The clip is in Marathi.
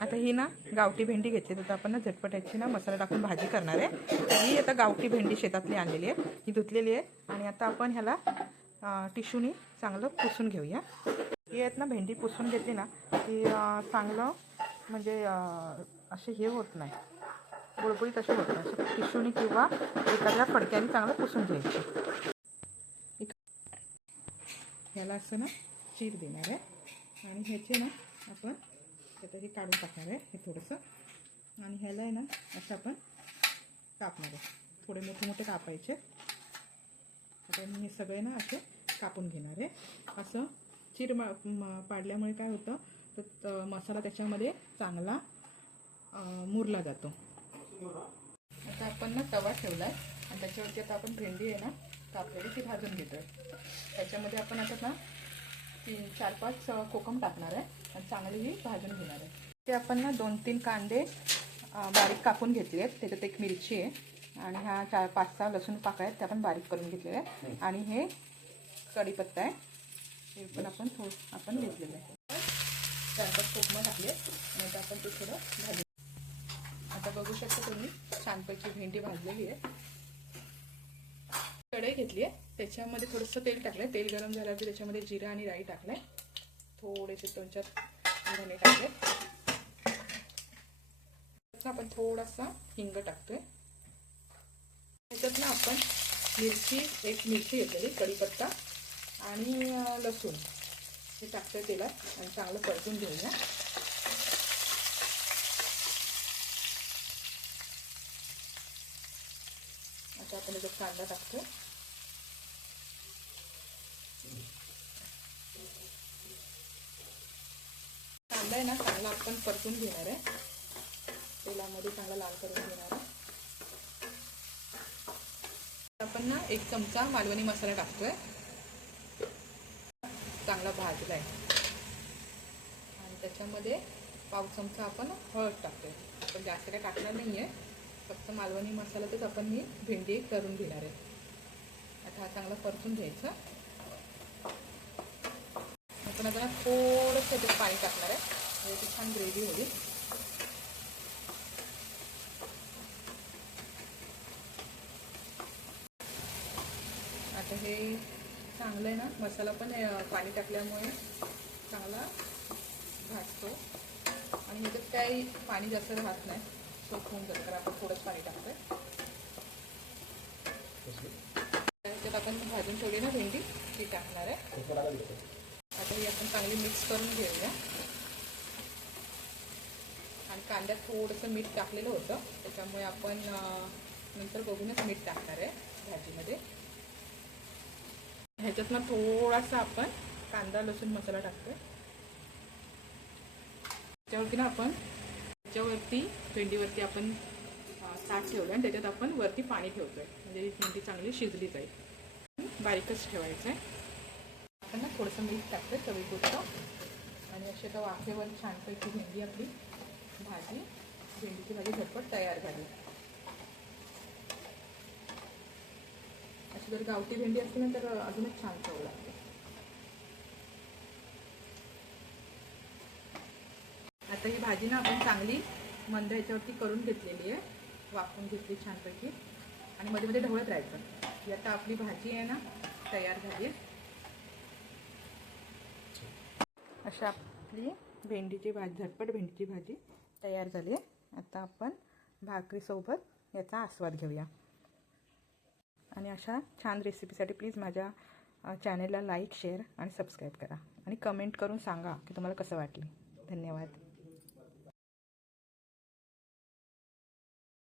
आता ही ना गावठी भेंडी घेतली तर आपण ना झटपट याची ना मसाला टाकून भाजी करणार आहे. ही आता गावठी भेंडी शेतातली आणलेली आहे. ही धुतलेली आहे. आणि आता आपण ह्याला टिशूनी टिश्यूनी चांगलं पुसून घेऊया. ही आहेत ना भेंडी पुसून घेतली ना की चांगलं म्हणजे असे हे होत नाही. गुळगुळीत असे होत नाही. असं टिश्यूनी किंवा एखाद्या फडक्याने चांगलं पुसून घ्यायची. ह्याला असं ना चीर देणार आहे. आणि ह्याचे ना आपण आता हे काढून टाकणार आहे हे थोडंसं. आणि ह्याला आहे ना असं आपण कापणार आहे. थोडे मोठे मोठे कापायचे. आता मी हे सगळे ना असे कापून घेणार आहे. असं चिर पाडल्यामुळे काय होतं तर मसाला त्याच्यामध्ये चांगला मुरला जातो. आता आपण ना तवा ठेवला आहे आणि त्याच्यावरती आता आपण भेंडी आहे ना कापलेली ती भाजून घेतो त्याच्यामध्ये आपण आता ना तीन चार पाच कोकम टाकणार आहे. चांगली ही भाजून घेणार आहे. ते आपण ना दोन तीन कांदे बारीक कापून घेतले आहेत. त्याच्यात एक मिरची आहे आणि हा चार पाच सहा लसूण पाकळ्या आहेत ते आपण बारीक करून घेतलेले आहे आणि हे कढीपत्ता आहे. हे पण आपण थोडं आपण घेतलेलं आहे. चार पाच कोकमं टाकले आणि आता आपण ते थोडं भाजून आता बघू शकता तुम्ही छानपैकी भेंडी भाजलेली आहे. कढई घेतली आहे. त्याच्यामध्ये थोडंसं तेल टाकलं आहे तेल गरम झाल्यावरती त्याच्यामध्ये जिरा आणि राई टाकलं आहे थोडेसे दोन चार धने टाकले. आपण थोडासा हिंग टाकतोय. त्याच्यात ना आपण मिरची एक मिरची घेतलेली कढीपत्ता आणि लसूण हे टाकतोय तेलात आणि चांगलं परतून घेऊया. आता आपण त्याच्यात कांदा टाकतोय. कांदा आहे ना चांगला आपण परतून घेणार आहे. तेलामध्ये चांगला लाल करून घेणार आहे. आपण ना एक चमचा मालवणी मसाला टाकतोय. चांगला भाजला आहे आणि त्याच्यामध्ये पाव चमचा आपण हळद टाकतोय. आपण जास्त काय टाकणार नाही आहे फक्त मालवणी मसाल्यातच आपण ही भेंडी करून घेणार आहे. आता हा चांगला परतून घ्यायचा आपण आता ना थोडंसं त्याच्यात पाणी टाकणार आहे. म्हणजे ती छान ग्रेव्ही होईल. आता हे चांगलं आहे ना मसाला पण पाणी टाकल्यामुळे चांगला भाजतो. आणि ह्याच्यात काही पाणी जास्त राहत नाही. सोप होऊन जातं कारण आपण थोडंच पाणी टाकतोय. त्याच्यात आपण भाजून ठेवली ना भेंडी ती टाकणार आहे. ही आपण चांगली मिक्स करून घेऊया. आणि कांद्यात थोडंसं मीठ टाकलेलं होतं. त्याच्यामुळे आपण नंतर बघूनच मीठ टाकणार आहे भाजीमध्ये. ह्याच्यात ना थोडासा आपण कांदा लसूण मसाला टाकतोय. त्याच्यावरती ना आपण त्याच्यावरती भेंडीवरती आपण साठ ताट ठेवलं आणि त्याच्यात आपण वरती पाणी ठेवतोय. म्हणजे ही भेंडी चांगली शिजली जाईल बारीकच ठेवायचं आहे आपण ना थोडंसं मीठ टाकतं चवीपुरतं. आणि अशी आता वाफेवर छानपैकी भेंडी आपली भाजी भेंडीची भाजी झटपट तयार झाली. अशी जर गावठी भेंडी असते ना तर अजूनच छान चव लागते. आता ही भाजी ना आपण चांगली मंद ह्याच्यावरती करून घेतलेली आहे. वाफून घेतली छानपैकी. आणि मध्ये मध्ये ढवळत राहायचं. ही आता आपली भाजी आहे ना तयार झाली आहे. अशा आपली भेंडीची भाजी झटपट भेंडीची भाजी तयार झाली आहे. आता आपण भाकरीसोबत याचा आस्वाद घेऊया. आणि अशा छान रेसिपीसाठी प्लीज माझ्या चॅनेलला लाईक शेअर आणि सबस्क्राईब करा. आणि कमेंट करून सांगा की तुम्हाला कसं वाटले. धन्यवाद.